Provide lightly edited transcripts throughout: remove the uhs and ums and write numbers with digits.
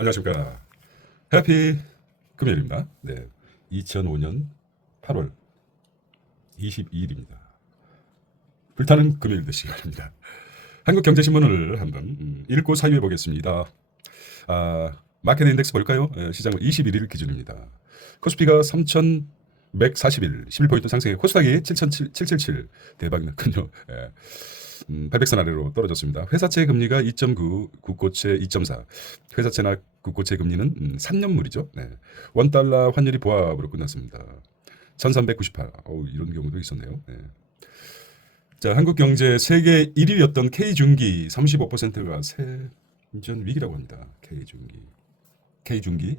안녕하십니까. 해피 금요일입니다. 네, 2005년 8월 22일입니다. 불타는 금요일 될 시간입니다. 한국경제신문을 한번 읽고 사유해 보겠습니다. 마켓 인덱스 볼까요? 시장은 21일 기준입니다. 코스피가 3,141, 11포인트 상승해 코스닥이 7,777 대박이 났군요. 800선 아래로 떨어졌습니다. 회사채 금리가 2.9, 국고채 2.4. 회사채나 국고채 금리는 3년물이죠. 네. 원달러 환율이 보합으로 끝났습니다. 1398. 이런 경우도 있었네요. 네. 자, 한국 경제 세계 1위였던 K중기 35%가 생전 위기라고 합니다. K중기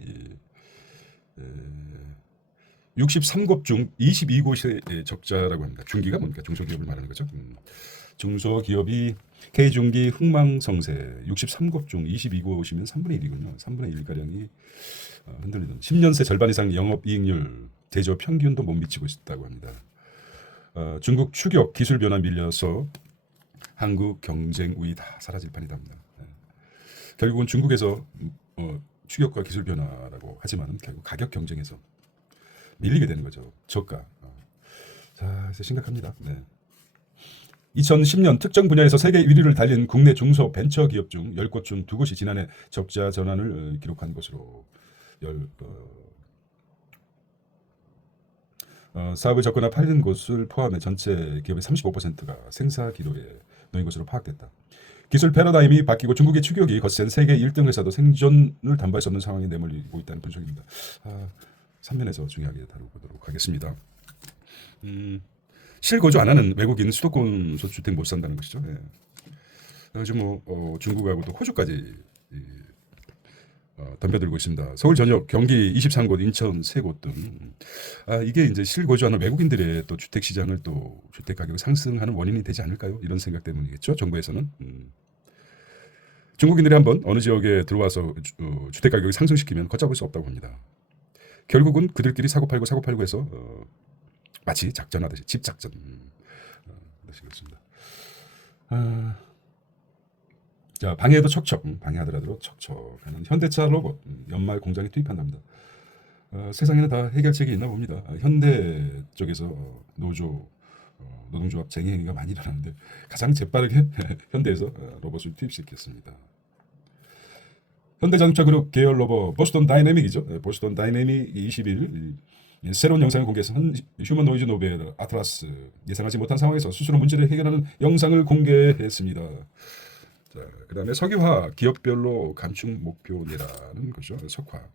63곳 중 22곳의 적자라고 합니다. 중기가 뭡니까? 중소기업을 말하는 거죠. 중소기업이 K중기 흥망성쇠 63곳 중 22곳이면 3분의 1이군요. 3분의 1가량이 흔들리는 10년 새 절반 이상 영업이익률 제조 평균도 못 미치고 있다고 합니다. 중국 추격 기술 변화 밀려서 한국 경쟁 우위 다 사라질 판이다 합니다. 결국은 중국에서 추격과 기술 변화라고 하지만 결국 가격 경쟁에서 밀리게 되는 거죠. 저가. 자, 이제 심각합니다. 네. 2010년 특정 분야에서 세계 1위를 달린 국내 중소 벤처기업 중 10곳 중 2곳이 지난해 적자 전환을 기록한 것으로 사업을 접거나 팔린 곳을 포함해 전체 기업의 35%가 생사 기로에 놓인 것으로 파악됐다. 기술 패러다임이 바뀌고 중국의 추격이 거센 세계 1등 회사도 생존을 담보할 수 없는 상황에 내몰리고 있다는 분석입니다. 3면에서 중요하게 다뤄보도록 하겠습니다. 실거주 안 하는 외국인 수도권에서 주택 못 산다는 것이죠. 네. 요즘 중국하고 또 호주까지 덤벼들고 있습니다. 서울 전역, 경기 23곳, 인천 3곳 등 이게 이제 실거주하는 외국인들의 또 주택 시장을 또 주택 가격이 상승하는 원인이 되지 않을까요? 이런 생각 때문이겠죠. 정부에서는 중국인들이 한번 어느 지역에 들어와서 주택 가격을 상승시키면 걷잡을 수 없다고 합니다. 결국은 그들끼리 사고 팔고 해서 마치 작전하듯이 집 작전 하시겠습니다. 자, 방해도 척척, 방해하더라도 척척하는 현대차 로봇 연말 공장에 투입한답니다. 세상에는 다 해결책이 있나 봅니다. 현대 쪽에서 노동조합 쟁의 행위가 많이 일어나는데 가장 재빠르게 현대에서 로봇을 투입시켰습니다. 현대자동차그룹 계열 로봇 보스턴 다이내믹이죠. 보스턴 다이내믹이 20일 새로운 영상을 공개해서 휴머노이즈 노벨 아트라스 예상하지 못한 상황에서 스스로 문제를 해결하는 영상을 공개했습니다. 자, 그다음에 석유화 기업별로 감축 목표 내라는 거죠. 석화가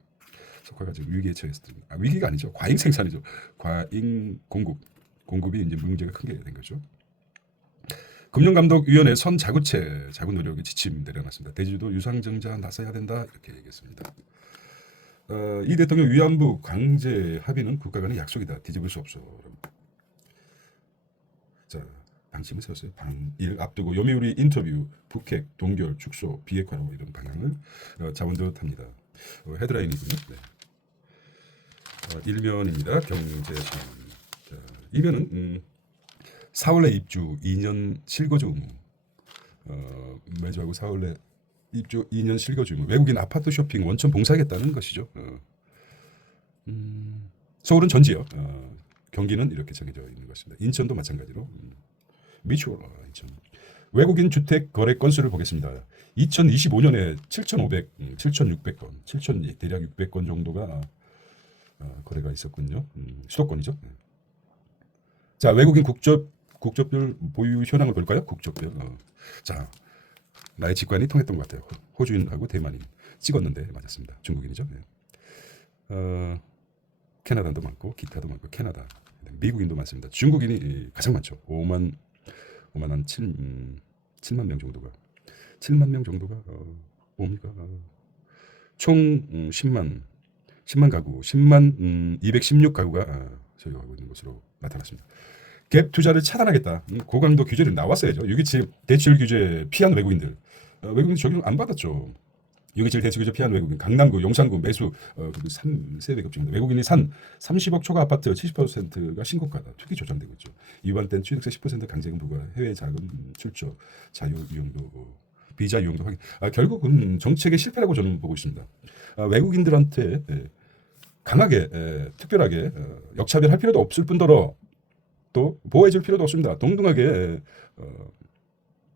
지금 위기에 처했습니다. 위기가 아니죠. 과잉 생산이죠. 과잉 공급이 이제 문제가 크게 된 거죠. 금융감독위원회 선 자구 노력의 지침 내려놨습니다. 대주도 유상증자 나서야 된다 이렇게 얘기했습니다. 이 대통령 위안부 강제 합의는 국가 간의 약속이다. 뒤집을 수 없어. 자, 방침을 세웠어요. 방일 앞두고 요미우리 인터뷰, 북핵, 동결, 축소, 비핵화로 이런 방향을 잡은 듯합니다. 헤드라인이군요. 네. 1면입니다. 경제신문. 자, 2면은 4월내 입주 2년 실거주 의무. 매주하고 4월내 입주 2년 실거주 의무. 외국인 아파트 쇼핑 원천 봉사하겠다는 것이죠. 서울은 전 지역, 경기는 이렇게 정해져 있는 것입니다. 인천도 마찬가지로. 미추홀 인천. 외국인 주택 거래 건수를 보겠습니다. 2025년에 7,600건, 대략 600건 정도가 거래가 있었군요. 수도권이죠. 자, 외국인 국적별 보유 현황을 볼까요? 국적별. 자, 나의 직관이 통했던 것 같아요. 호주인하고 대만인 찍었는데 맞았습니다. 중국인이죠. 캐나다도 많고 기타도 많고 캐나다, 미국인도 많습니다. 중국인이 가장 많죠. 5만 한 7만 명 정도가 7만 명 정도가 뭡니까? 총 10만 가구 10만 216 가구가 소유하고 있는 것으로 나타났습니다. 갭 투자를 차단하겠다. 고강도 규제를 나왔어야죠. 627 대출 규제 피한 외국인들. 외국인 적용 안 받았죠. 627 대출 규제 피한 외국인. 강남구, 용산구 매수 그리고 3세 배급중입니다. 외국인이 산 30억 초과 아파트 70%가 신고가다. 투기 조장되고 있죠. 위반된 취득세 10% 강제금 부과, 해외 자금 출처 자유 이용도 비자 유용도 확인. 결국은 정책의 실패라고 저는 보고 있습니다. 외국인들한테 강하게 특별하게 역차별할 필요도 없을 뿐더러 또 보호해줄 필요도 없습니다. 동등하게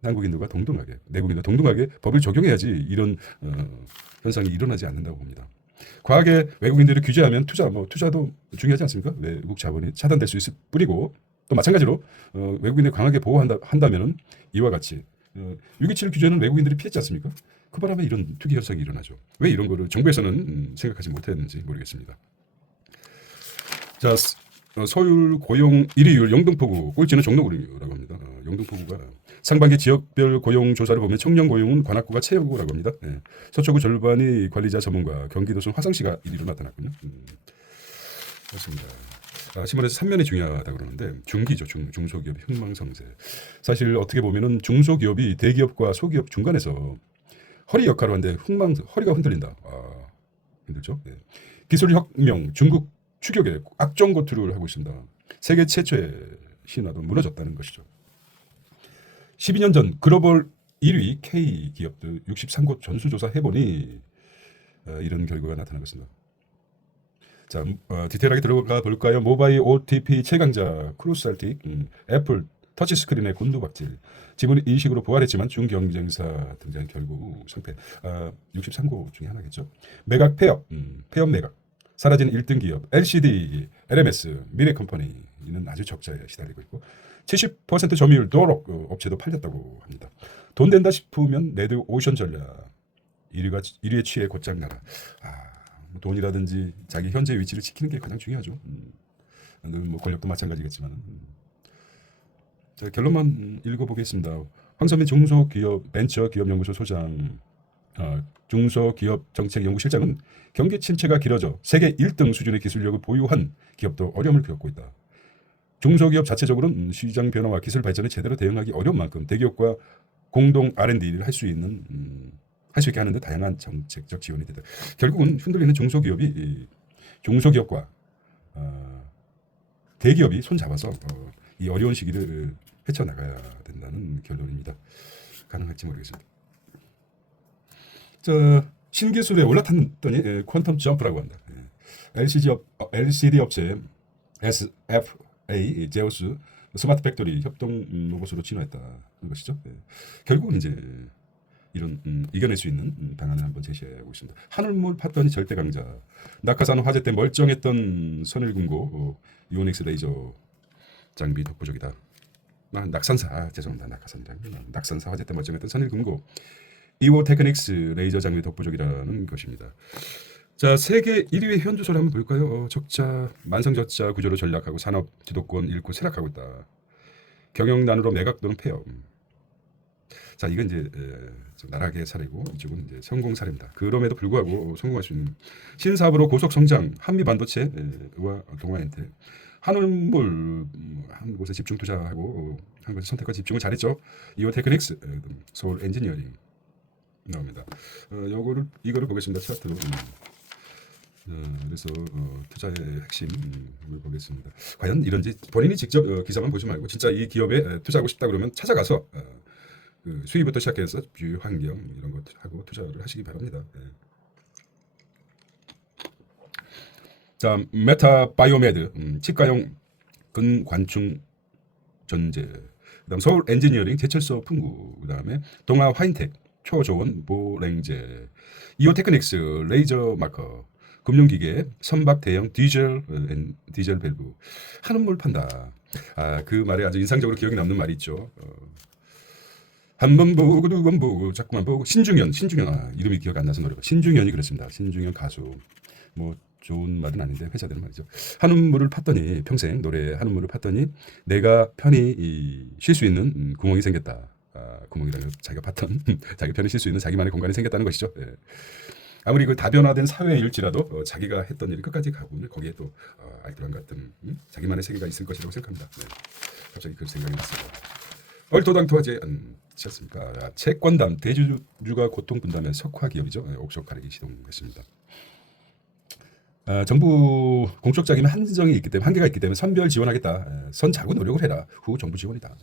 한국인들과 동등하게 내국인들 동등하게 법을 적용해야지 이런 현상이 일어나지 않는다고 봅니다. 과하게 외국인들을 규제하면 투자도 중요하지 않습니까? 외국 자본이 차단될 수 있을 뿐이고 또 마찬가지로 외국인을 강하게 보호한다면 이와 같이 6.27 규제는 외국인들이 피했지 않습니까? 그 바람에 이런 투기 현상이 일어나죠. 왜 이런 거를 정부에서는 생각하지 못했는지 모르겠습니다. 자, 서울 고용 1위율 영등포구, 꼴찌는 종로구라고 합니다. 영등포구가 상반기 지역별 고용 조사를 보면 청년 고용은 관악구가 최고라고 합니다. 서초구 절반이 관리자 전문가, 경기도선 화성시가 1위로 나타났군요. 그렇습니다. 신문에서 3면이 중요하다고 그러는데 중기죠. 중소기업 흥망성쇠. 사실 어떻게 보면은 중소기업이 대기업과 소기업 중간에서 허리 역할을 하는데 허리가 흔들린다. 힘들죠. 기술혁명, 중국 추격에 악정고투를 하고 있습니다. 세계 최초의 신화도 무너졌다는 것이죠. 12년 전 글로벌 1위 K 기업들 63곳 전수조사 해보니 이런 결과가 나타난 것입니다. 자, 디테일하게 들어가 볼까요? 모바일 OTP 최강자 크루스알틱, 애플 터치스크린의 곤두박질, 지분 인식으로 부활했지만 중경쟁사 등장 결국 성패. 63곳 중에 하나겠죠. 매각 폐업, 폐업 매각. 사라진 1등 기업 LCD, LMS, 미래컴퍼니 이는 아주 적자에 시달리고 있고 70% 점유율 도록 업체도 팔렸다고 합니다. 돈 된다 싶으면 레드 오션 전략 1위에 취해 곧장 나라. 돈이라든지 자기 현재 위치를 지키는 게 가장 중요하죠. 뭐 권력도 마찬가지겠지만. 자, 결론만 읽어보겠습니다. 황선민 중소기업 벤처기업연구소 소장, 중소기업 정책연구실장은 경기 침체가 길어져 세계 1등 수준의 기술력을 보유한 기업도 어려움을 겪고 있다. 중소기업 자체적으로는 시장 변화와 기술 발전에 제대로 대응하기 어려운 만큼 대기업과 공동 R&D를 할 수 있게 하는데 다양한 정책적 지원이 되다. 결국은 흔들리는 중소기업과 대기업이 손잡아서 이 어려운 시기를 헤쳐나가야 된다는 결론입니다. 가능할지 모르겠습니다. 신기술에 올라탔더니 퀀텀 점프라고 한다. LCD 업체 SFA 제우스 스마트 팩토리 협동 로봇으로 진화했다는 것이죠. 결국은 이제 이런 이겨낼 수 있는 방안을 한번 제시하고 있습니다. 하늘물 팠더니 절대 강자. 낙하산 화재 때 멀쩡했던 선일금고 유온엑스 레이저 장비 독보적이다. 죄송합니다. 낙산사 화재 때 멀쩡했던 선일금고 이오 테크닉스 레이저 장비 독보적이라는 것입니다. 자, 세계 1위의 현주소를 한번 볼까요? 적자, 만성적자 구조로 전락하고 산업 주도권 잃고 쇠락하고 있다. 경영난으로 매각 또는 폐업. 자, 이건 이제 나락의 사례고 이쪽은 이제 성공 사례입니다. 그럼에도 불구하고 성공할 수 있는 신사업으로 고속 성장, 한미 반도체와 동아엔텔, 하늘물 한 곳에 집중 투자하고 한 곳에 선택과 집중을 잘했죠. 이오 테크닉스, 서울 엔지니어링 나옵니다. 이거를 보겠습니다. 차트로. 그래서 투자의 핵심을 보겠습니다. 과연 이런지 본인이 직접 기사만 보지 말고 진짜 이 기업에 투자하고 싶다 그러면 찾아가서 그 수입부터 시작해서 뷰, 환경 이런 것 하고 투자를 하시기 바랍니다. 자, 메타 바이오메드, 치과용 근관충 전제, 그다음 서울 엔지니어링 제철소 풍구, 그다음에 동아 화인텍 초저온 보랭제, 이오 테크닉스 레이저 마커, 금융기계 선박 대형 디젤 밸브, 하늘물 판다. 그 말에 아주 인상적으로 기억에 남는 말이 있죠. 한 번 보고 두 번 보고 자꾸만 보고 신중현 이름이 기억 안 나서 노래가 신중현이 그렇습니다. 신중현 가수 뭐 좋은 말은 아닌데 회사들은 말이죠. 한우물을 팠더니 평생 노래 한우물을 팠더니 내가 편히 쉴 수 있는 구멍이 생겼다. 구멍이라면 자기가 팠던 자기 편히 쉴 수 있는 자기만의 공간이 생겼다는 것이죠. 아무리 그 다변화된 사회일지라도 자기가 했던 일을 끝까지 가보면 거기에 또 알뜰한 같은 자기만의 세계가 있을 것이라고 생각합니다. 갑자기 그 생각이 났습니다. 얼토당토하지 않습니까? 채권담 대주주가 고통 분담의 석화 기업이죠. 옥석 가리기 시동했습니다. 정부 공적자금에 한정이 있기 때문에 한계가 있기 때문에 선별 지원하겠다. 선 자고 노력을 해라. 후 정부 지원이다.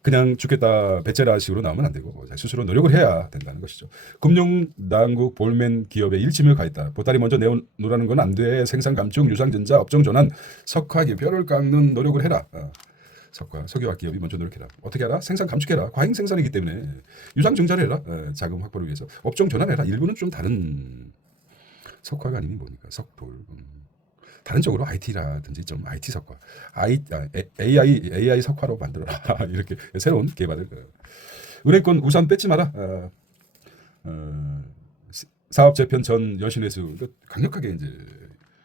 그냥 죽겠다 배째라 식으로 나오면 안 되고 스스로 노력을 해야 된다는 것이죠. 금융당국 볼멘 기업에 일침을 가했다. 보따리 먼저 내놓으라는 건 안 돼. 생산 감축, 유상전자, 업종 전환, 석화기 뼈를 깎는 노력을 해라. 석화, 석유화학 기업이 먼저 노력해라. 어떻게 하라? 생산 감축해라. 과잉 생산이기 때문에 유상증자를 해라. 자금 확보를 위해서 업종 전환해라. 일부는 좀 다른 석화가 아니면 뭡니까? 석돌. 다른 쪽으로 IT라든지 좀 IT 석화, AI 석화로 만들어라. 이렇게 새로운 개발을. 은행권 우산 뺏지 마라. 사업 재편 전 여신회수 강력하게 이제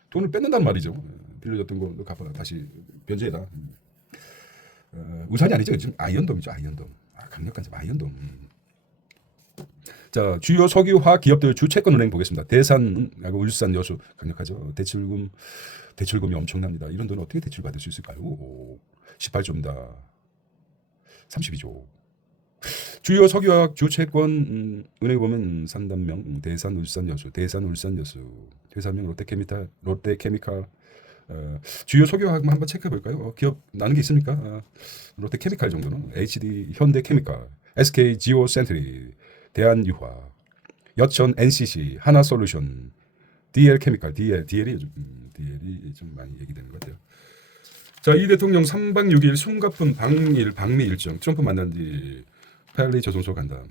돈을 뺏는단 말이죠. 빌려줬던 거 갚아라. 다시 변제해라. 우산이 아니죠. 지금 아이언돔이죠. 아이언돔. 강력한 아이언돔. 자, 주요 석유화 기업들 주채권은행 보겠습니다. 대산하고 울산 여수 강력하죠. 대출금이 엄청납니다. 이런 돈 어떻게 대출 받을 수 있을까요? 18조입니다. 32조. 주요 석유화학 주채권 은행 보면 산단명, 대산, 울산, 여수, 대산명, 롯데케미칼. 주요 석유화학 한번 체크해 볼까요? 기업 나는 게 있습니까? 롯데케미칼 정도는 HD, 현대케미칼, SK 지오센트리, 대한유화, 여천 NCC, 하나솔루션, DL케미칼, DL이 좀 많이 얘기되는 것 같아요. 자, 이 대통령 3박 6일 숨가쁜 방미 일정. 트럼프 만난 뒤 파일리 조선소 간다.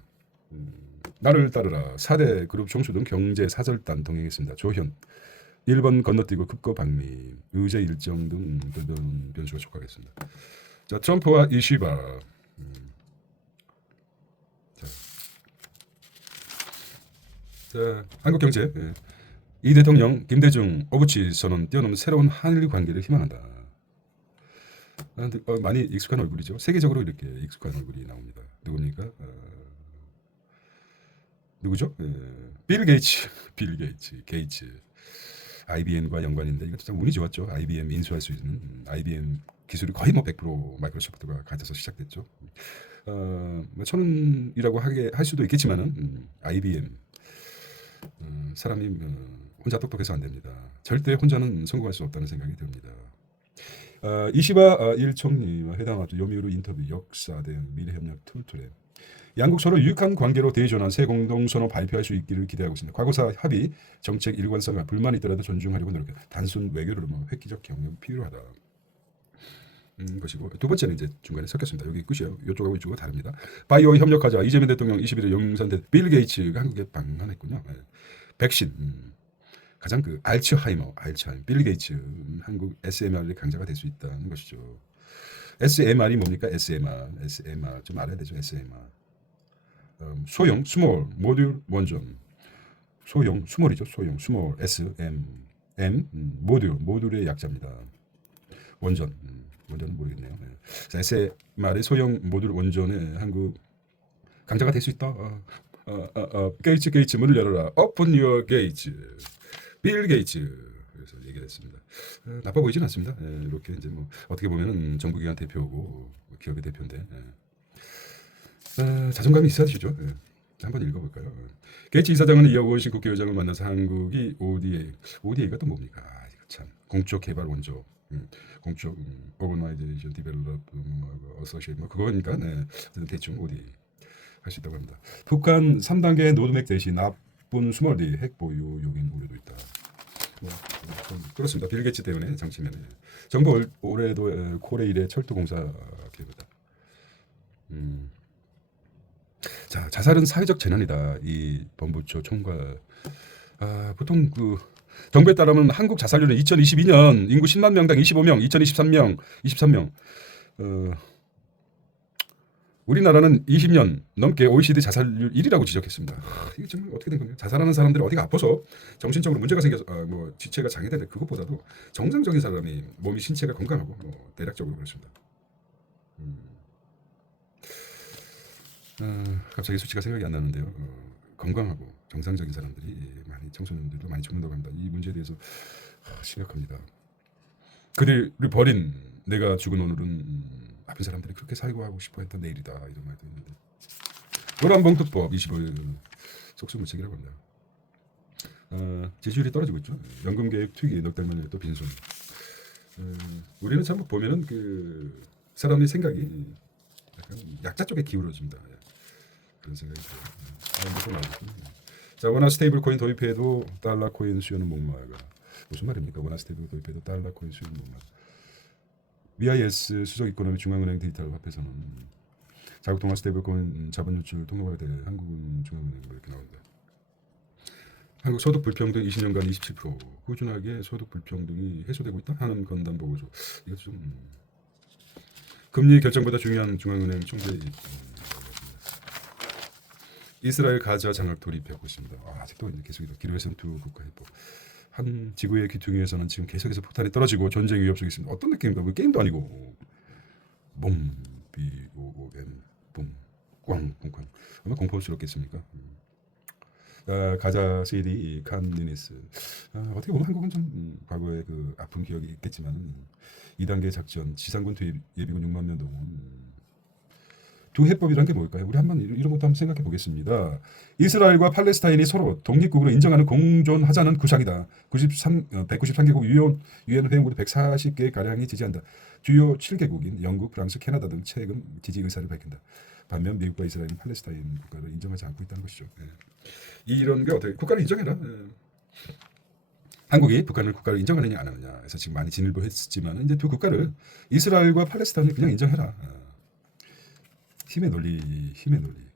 나를 따르라. 4대 그룹 총수 등 경제 사절단 동행했습니다. 조현. 일본 건너뛰고 급거 방미. 의제 일정 등 변수가 촉각했습니다. 자, 트럼프와 이시바. 자, 한국 경제. 이 대통령 김대중 오부치 선언 뛰어넘는 새로운 한일 관계를 희망한다. 많이 익숙한 얼굴이죠. 세계적으로 이렇게 익숙한 얼굴이 나옵니다. 누굽니까? 누구죠? 빌 게이츠. 게이츠. IBM과 연관인데 이것도 참 운이 좋았죠. IBM 인수할 수 있는 IBM 기술이 거의 100% 마이크로소프트가 가져서 시작됐죠. 천운이라고 할 수도 있겠지만은 IBM 사람이 혼자 똑똑해서 안 됩니다. 절대 혼자는 성공할 수 없다는 생각이 듭니다. 이시바 일 총리와 회담하죠. 요미우르 인터뷰 역사 대응 미래협력 툴툴에 양국 서로 유익한 관계로 대전한 새 공동선언 발표할 수 있기를 기대하고 있습니다. 과거사 합의, 정책 일관성과 불만이 있더라도 존중하려고 노력해. 단순 외교로 획기적 경력이 필요하다. 것이고 두 번째는 이제 중간에 섞였습니다. 여기 끝이에요. 이쪽하고 이쪽은 다릅니다. 바이오 협력하자. 이재명 대통령 21일 용산 빌 게이츠가 한국에 방문했군요. 백신 가장 알츠하이머 빌 게이츠 한국 SMR의 강자가 될 수 있다는 것이죠. SMR이 뭡니까? SMR 좀 알아야 되죠. SMR 소형 스몰 모듈 원전 소형 스몰이죠. 소형 스몰 SM 모듈의 약자입니다. 원전은 모르겠네요. SMR의 소형 모듈 원전에 한국 강자가 될 수 있다. 게이츠 문을 열어라. Open your gates. 빌 게이츠. 그래서 얘기를 했습니다. 나빠 보이진 않습니다. 이렇게 이제 어떻게 보면은 정부기관 대표고 기업의 대표인데 자존감이 있어야 되죠. 한번 읽어볼까요? 게이츠 이사장은 이어고신 국회의장을 만나서 한국이 ODA가 또 뭡니까? 이거 참 공적 개발 원조. 공적 오거나이제이션 디벨롭 어소시에이션 그거니까 대충 ODA 할 수 있다고 합니다. 북한 3단계 노드맥 대신 나쁜 스몰디 핵 보유 용인 우려도 있다. 그렇습니다. 빌 게이츠 때문에 장치면에 정부 올해도 코레일의 철도공사 기업이다. 자, 자살은 사회적 재난이다. 이 범부처 총괄 보통 정부에 따르면 한국 자살률은 2022년 인구 10만 명당 25명, 2023명. 우리나라는 20년 넘게 OECD 자살률 1위라고 지적했습니다. 이게 정말 어떻게 된 겁니까? 자살하는 사람들이 어디가 아파서 정신적으로 문제가 생겨서 지체가 장애되는데 그것보다도 정상적인 사람이 몸이 신체가 건강하고 대략적으로 그렇습니다. 갑자기 수치가 생각이 안 나는데요. 건강하고 정상적인 사람들이 청소년들도 많이 죽는다고 합니다. 이 문제에 대해서 심각합니다. 그들을 버린 내가 죽은 오늘은 아픈 사람들이 그렇게 살고 하고 싶어 했던 내일이다. 이런 말도 있는데 노란봉투법 25일 속수무책이라고 합니다. 지지율이 떨어지고 있죠. 연금 개혁 투기 넉 달 만에 또 빈손. 우리는 참 보면은 그 사람의 생각이 약간 약자 쪽에 기울어집니다. 예. 그런 생각이 들어요. 또 나오고. 자, 원화 스테이블 코인 도입해도 달러 코인 수요는 목마르다. 무슨 말입니까? 원화 스테이블 도입해도 달러 코인 수요는 목마르다. BIS 수석 이코노미 중앙은행 디지털 화폐에서는 자국 통화 스테이블 코인 자본 유출 통로가 될 한국은 중앙은행 이렇게 나온다. 한국 소득 불평등 20년간 27% 꾸준하게 소득 불평등이 해소되고 있다 하는 건담 보고서. 이거 좀 금리 결정보다 중요한 중앙은행 총재. 이스라엘 가자 장악 돌입하고 있습니다. 아직도 계속 기로에선 두 국가 회복. 한 지구의 귀퉁이에서는 지금 계속해서 폭탄이 떨어지고 전쟁 위협 속에 있습니다. 어떤 느낌인가? 뭐 게임도 아니고. 봄 BOOM 붐 꽝 얼마나 공포스럽겠습니까? 가자 시리 칸 니니스. 어떻게 보면 한국은 좀 과거에 그 아픈 기억이 있겠지만 2단계 작전 지상군 투입 예비군 6만 명 동원. 두 해법이란 게 뭘까요? 우리 한번 이런 것도 한번 생각해 보겠습니다. 이스라엘과 팔레스타인이 서로 독립국으로 인정하는 공존하자는 구상이다. 193개국 유엔 회원국이 140개 가량이 지지한다. 주요 7개국인 영국, 프랑스, 캐나다 등 최근 지지 의사를 밝힌다. 반면 미국과 이스라엘은 팔레스타인 국가를 인정하지 않고 있다는 것이죠. 이런 게 어떻게 국가를 인정해라. 한국이 북한을 국가를 인정하느냐 안 하느냐 해서 지금 많이 진일보 했지만 이제 두 국가를 이스라엘과 팔레스타인을 그냥 인정해라. 힘의 논리,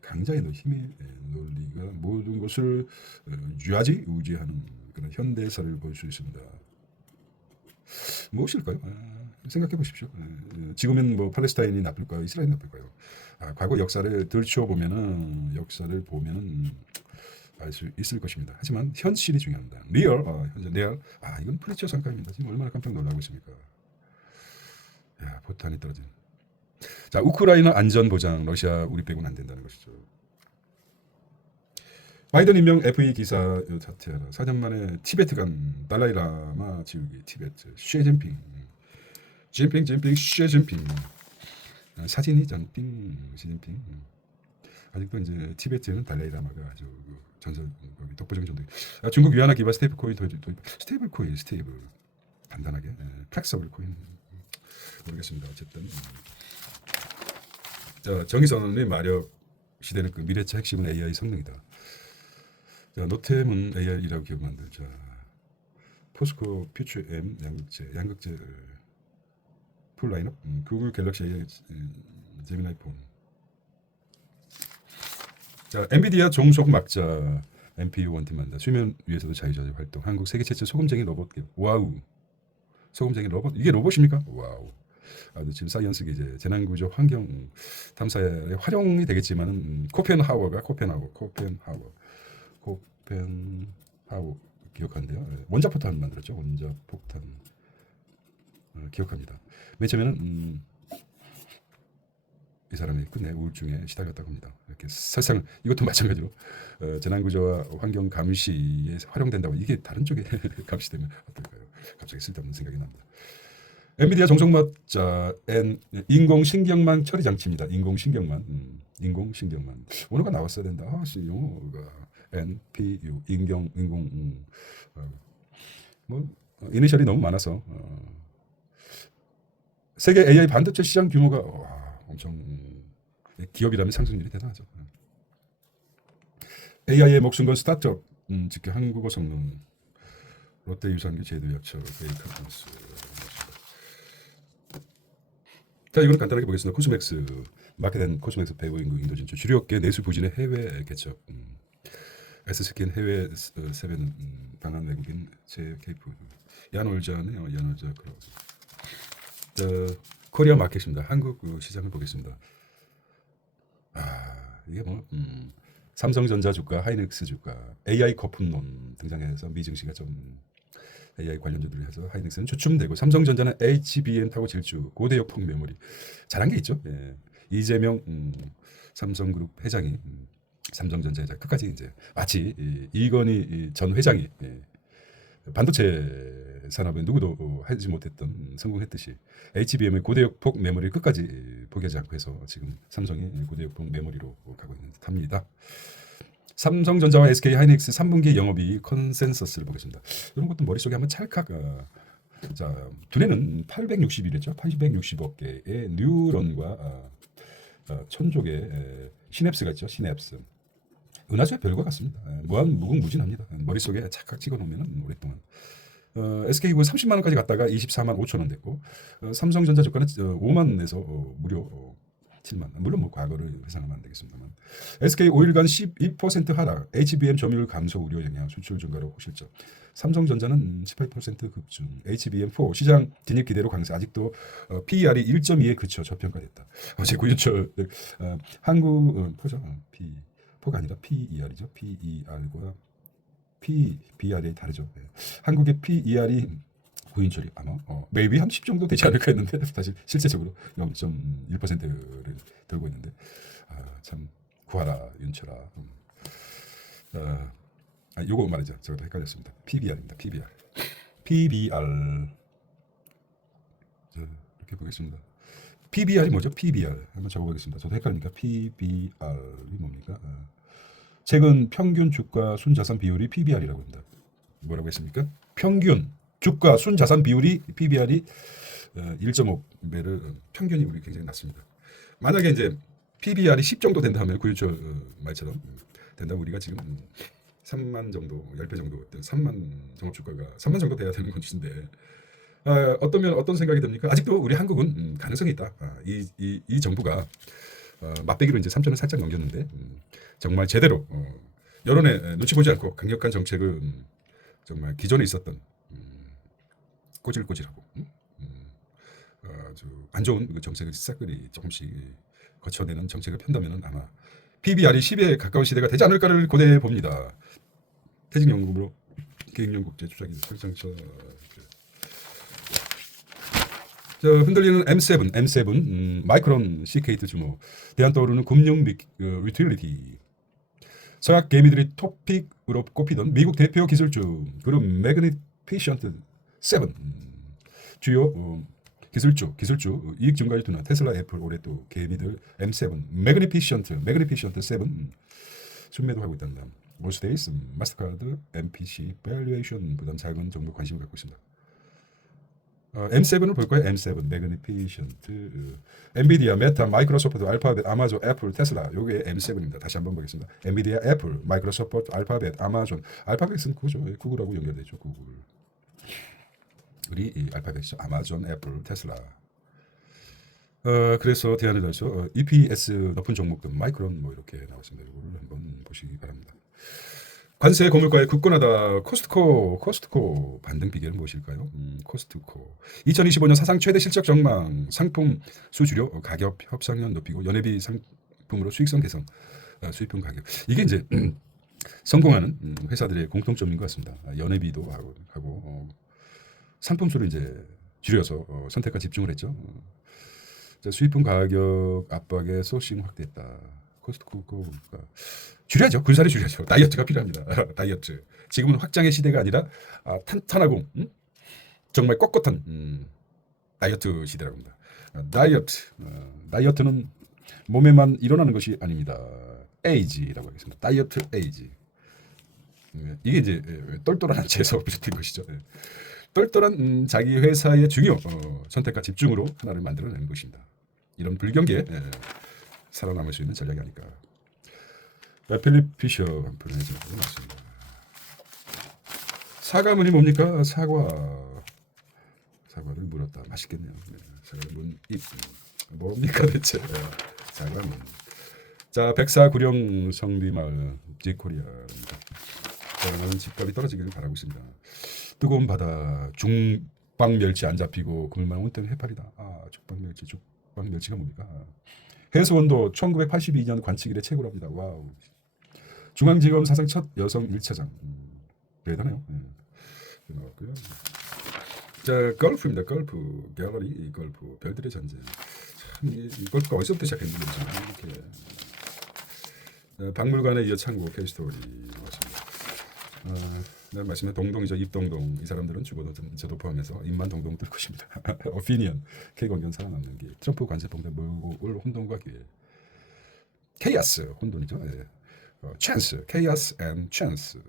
강자의 논리, 힘의 논리가 모든 것을 우지하는 그런 현대사를 볼 수 있습니다. 무엇일까요? 생각해 보십시오. 지금은 뭐 팔레스타인이 나쁠까요? 이스라엘이 나쁠까요? 과거 역사를 들추어 보면은 알 수 있을 것입니다. 하지만 현실이 중요합니다. 현재 리얼. 이건 프리처 상가입니다. 지금 얼마나 깜짝 놀라고 있습니까? 포탄이 떨어진. 자, 우크라이나 안전 보장 러시아 우리 빼고는 안 된다는 것이죠. 바이든 임명 FE 기사 자퇴하라. 4년 만에 티베트 간 달라이라마 지우기. 티베트 쉐진핑 쉐진핑 사진이 짠핑 시진핑. 아직도 이제 티베트는 달라이라마가 아주 전설 독보적인 정도. 중국 위안화 기반 스테이블 코인 스테이블 간단하게 플렉서블 코인 모르겠습니다. 어쨌든 자, 정의선언의 마력 시대는 그 미래차 핵심은 AI 성능이다. 자, 노템은 AI라고 기억 만들자. 포스코 퓨처 M 양극재 풀 라인업 구글 갤럭시 AI 제미나이 폰. 자, 엔비디아 종속 막자 NPU 원팀 만다. 수면 위에서도 자유자재 활동. 한국 세계 최초 소금쟁이 로봇. 와우. 소금쟁이 로봇. 이게 로봇입니까? 와우. 지금 사이언스 이제 재난구조 환경 탐사에 활용이 되겠지만은 코펜하워가 기억한대요. 원자폭탄 만들었죠. 원자폭탄 기억합니다. 맨 처음에는 이 사람이 끝내 우울증에 시달렸다고 합니다. 이렇게 설상 이것도 마찬가지로 재난구조와 환경 감시에 활용된다고. 이게 다른 쪽에 감시되면 어떨까요? 갑자기 쓸데없는 생각이 납니다. 엔비디아 정성맞자 인공신경망 처리 장치입니다. 인공신경망. 언어가 나왔어야 된다. 용어가 NPU 이니셜이 너무 많아서 세계 AI 반도체 시장 규모가 엄청 기업이라면 상승률이 대단하죠. AI의 목숨 건 스타트업 즉그 한국어 성능 롯데유산균 제도약처 베이컨스. 자, 이거는 간단하게 보겠습니다. 코스맥스 마켓된 코스맥스 배우 인도 진출 주력계 내수 부진의 해외 개척. S스킨 해외 세ven 방한 외국인 제케이프 야놀자네요. 야놀자 크로. 자, 코리아 마켓입니다. 한국 시장을 보겠습니다. 이게 뭐 삼성전자 주가, 하이닉스 주가, AI 거품론 등장해서 미증시가 좀 AI 관련주들을 해서 하이닉스는 주춤되고 삼성전자는 HBM 타고 질주, 고대역 폭 메모리 잘한 게 있죠. 이재명 삼성그룹 회장이 삼성전자 회장 끝까지 이제 마치 이건희 전 회장이 반도체 산업에 누구도 하지 못했던 성공했듯이 HBM의 고대역폭 메모리를 끝까지 포기하지 않고 해서 지금 삼성이 고대역폭 메모리로 가고 있는 듯합니다. 삼성전자와 SK 하이닉스 3분기 영업이익 컨센서스를 보겠습니다. 이런 것도 머릿속에 한번 찰칵. 자, 두뇌는 860이랬죠. 860억 개의 뉴런과 천족의 시냅스가 있죠. 시냅스. 은하수의 별과 같습니다. 무궁무진합니다. 머릿속에 착각 찍어놓으면 오랫동안. SK 그 30만 원까지 갔다가 24만 5천 원 됐고, 삼성전자 주가는 5만에서 무려 7만. 물론 뭐 과거를 회상하면 안 되겠습니다만. SK 5일간 12% 하락, HBM 점유율 감소 우려 영향, 수출 증가로 호실적. 삼성전자는 18% 급증, HBM4 시장 진입 기대로 강세. 아직도 PER이 1.2에 그쳐 저평가됐다. 어제 구윤철 한국 포죠. P가 아니라 PER이죠. PER과 PBR이 다르죠. 네. 한국의 PER이 구인철이 아마 maybe 한 10 정도 되지 않을까 했는데 사실 실제적으로 0.1%를 들고 있는데 참 구하라 윤철아. 요거 말이죠. 저도 헷갈렸습니다. PBR입니다. PBR. 이렇게 보겠습니다. PBR이 뭐죠? PBR 한번 적어보겠습니다. 저도 헷갈리니까 PBR이 뭡니까? 최근 평균 주가 순자산 비율이 PBR이라고 합니다. 뭐라고 했습니까? 평균 주가 순자산 비율이 PBR이 1.5배를 평균이 우리 굉장히 낮습니다. 만약에 이제 PBR이 10 정도 된다면 구유철 말처럼 된다면 우리가 지금 3만 정도, 10배 정도, 3만 종합주가가 3만 정도 돼야 되는 것인데 어떤 생각이 듭니까? 아직도 우리 한국은 가능성이 있다. 이 정부가 맞배기로 이제 3천을 살짝 넘겼는데 정말 제대로 여론에 눈치 보지 않고 강력한 정책을 정말 기존에 있었던 꼬질꼬질하고 아주 안 좋은 그 정책을 싹그리 조금씩 거쳐내는 정책을 편다면은 아마 PBR이 10에 가까운 시대가 되지 않을까를 고대해 봅니다. 퇴직연금으로 계획연국제 주장이 설정처. 흔들리는 M7 마이크론 시케이트 주모 대한 떠오르는 금융 리틸리티 서약 개미들이 토픽으로 꼽히던 미국 대표 기술주 그룹 매그니피션트 7 주요 기술주 이익 증가를 두는 테슬라 애플 올해 또 개미들 M7 매그니피션트 7 순매도 하고 있답니다. 월스데이스 마스터카드 MPC 밸류에이션 보다 작은 정도 관심을 갖고 있습니다. M7을 볼 거예요. M7 매그니피션트 엔비디아, 메타, 마이크로소프트, 알파벳, 아마존, 애플, 테슬라 요게 M7입니다. 다시 한번 보겠습니다. 엔비디아, 애플, 마이크로소프트, 알파벳, 아마존. 알파벳은 그거죠. 구글하고 연결되죠. 구글. 우리 알파벳이죠. 아마존, 애플, 테슬라. 그래서 대안을 달죠. EPS 높은 종목들 마이크론 뭐 이렇게 나왔습니다. 이거를 한번 보시기 바랍니다. 관세 고물가에 굳건하다. 코스트코 반등 비결은 무엇일까요? 코스트코 2025년 사상 최대 실적 전망, 상품 수주료 가격 협상력 높이고 연회비 상품으로 수익성 개선, 수입품 가격. 이게 이제 성공하는 회사들의 공통점인 것 같습니다. 연회비도 하고 상품 수를 이제 줄여서 선택과 집중을 했죠. 수입품 가격 압박에 소싱 확대했다. 코스트코가 줄여야죠. 군사를 줄여야죠. 다이어트가 필요합니다. 다이어트. 지금은 확장의 시대가 아니라 탄탄하고 정말 꼿꼿한 다이어트 시대라고 합니다. 다이어트는 몸에만 일어나는 것이 아닙니다. 에이지라고 하겠습니다. 다이어트 에이지. 이게 이제 똘똘한 재에서 비롯된 것이죠. 똘똘한 자기 회사의 중요 선택과 집중으로 하나를 만들어내는 것입니다. 이런 불경기에 살아남을 수 있는 전략이 아닐까. 필립 피셔 한 분 해주셨습니다. 사과문이 뭡니까? 사과를 물었다. 맛있겠네요. 사과를 문 입. 뭡니까 대체? 사과문. 자, 백사구령 성리마을 지코리아입니다. 저는 집값이 떨어지기를 바라고 있습니다. 뜨거운 바다 중방멸치 안 잡히고 그물만 온통 해파리다. 죽방멸치가 뭡니까? 해수온도 1982년 관측 이래 최고랍니다. 와우. 중앙지검 사상 첫 여성 1차장. 대단해요. 나왔고요. 자, 골프입니다. 골프. 갤러리 골프. 별들의 전쟁. 참, 이 골프가 어디서부터 시작했는지 이렇게. 박물관에 이어 창고 케이스토리 나왔습니다. 내가 말씀해 동동이죠. 입동동. 이 사람들은 죽어도 저도 포함해서 입만 동동 뜰 것입니다. 오피니언. K공견 살아남는 길. 트럼프 관세 봉쇄 몰고 올 혼돈과 기회. 케이아스 혼돈이죠. 예. 찬스, chaos and chance.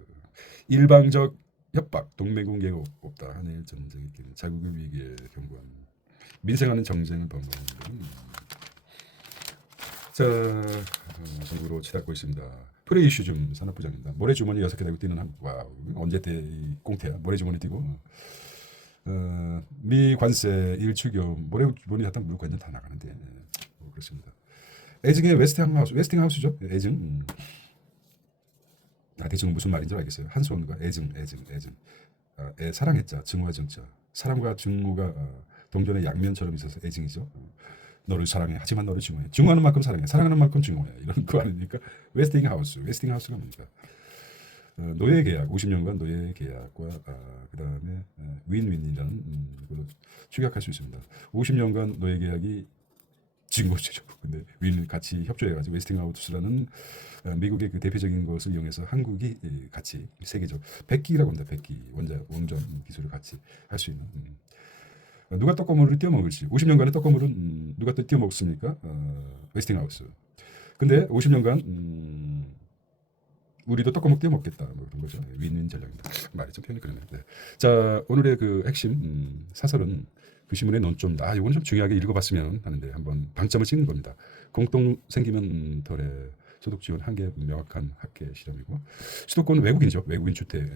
일방적 협박, 동맹국 예고 없다. 한일 전쟁이 끼는 자국의 위기에 경고한 민생하는 정쟁을 번거로운 자, 전국으로 치닫고 있습니다. 프레 이슈 좀 산업부장입니다. 모래 주머니 6개 들고 뛰는 한국. 와, 언제 때 꽁태야? 모래 주머니 뛰고. 미 관세 일추교 모래 주머니 하다 물고 완전 다 나가는데 그렇습니다. 애증의 웨스팅하우스죠. 애증. 대충 무슨 말인지 알겠어요. 한손과 애증. 사랑했자, 증오와 정자. 사랑과 증오가 동전의 양면처럼 있어서 애증이죠. 너를 사랑해. 하지만 너를 증오해. 증오하는 만큼 사랑해. 사랑하는 만큼 증오해. 이런 거 아닙니까? 웨스팅하우스가 뭡니까? 노예 계약, 50년간 노예 계약과 그다음에 윈윈이라는 걸로 축약할 수 있습니다. 50년간 노예 계약이 증오죄죠. 근데 윈 같이 협조해가지고 웨스팅하우스라는 미국의 그 대표적인 것을 이용해서 한국이 같이 세계적 100기라고 합니다. 100기 원전 기술을 같이 할 수 있는. 누가 떡고물을 띄어먹을지 50년간의 떡고물은 누가 또 띄어먹습니까? 웨스팅하우스. 근데 50년간 우리도 떡고물 띄어먹겠다 뭐 그런 거죠. 윈윈 전략입니다. 말이 좀 표현이 그러네. 네. 자, 오늘의 그 핵심 사설은 그 신문의 논점다. 이건 좀 중요하게 읽어봤으면 하는데 한번 방점을 찍는 겁니다. 공동 생기면 덜에 소득 지원 한계 명확한 학계 실험이고 수도권 외국인이죠. 외국인 주택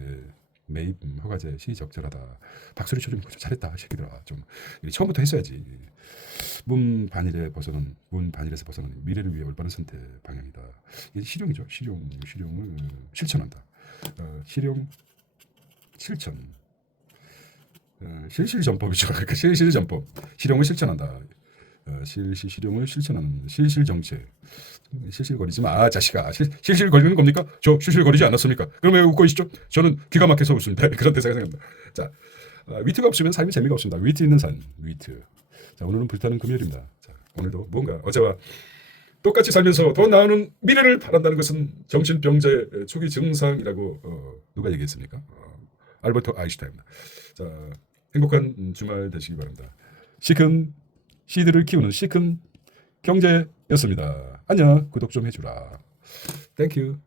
매입 허가제 시적절하다. 박수를 쳐주는 거죠. 잘했다 새끼들아. 좀 처음부터 했어야지. 문 반일에서 벗어나는 미래를 위해 올바른 선택 방향이다. 이게 실용이죠. 실용을 실천한다. 실천. 실실전법이죠. 그러니까 실실전법. 실용을 실천한다. 실용을 실천하는 실실정책. 실실거리지 마, 자식아. 실실거리는 겁니까? 저 실실거리지 않았습니까? 그럼 왜 웃고 있죠? 저는 기가 막혀서 웃습니다. 그런 대사가 생각납니다. 자, 위트가 없으면 삶이 재미가 없습니다. 위트 있는 삶, 위트. 자, 오늘은 불타는 금요일입니다. 자, 오늘도 뭔가 어제와 똑같이 살면서 더 나은 미래를 바란다는 것은 정신병자의 초기 증상이라고 누가 얘기했습니까? 알버트 아인슈타인. 자, 행복한 주말 되시기 바랍니다. 시큰 시들을 키우는 시큰 경제였습니다. 안녕. 구독 좀 해주라. 땡큐.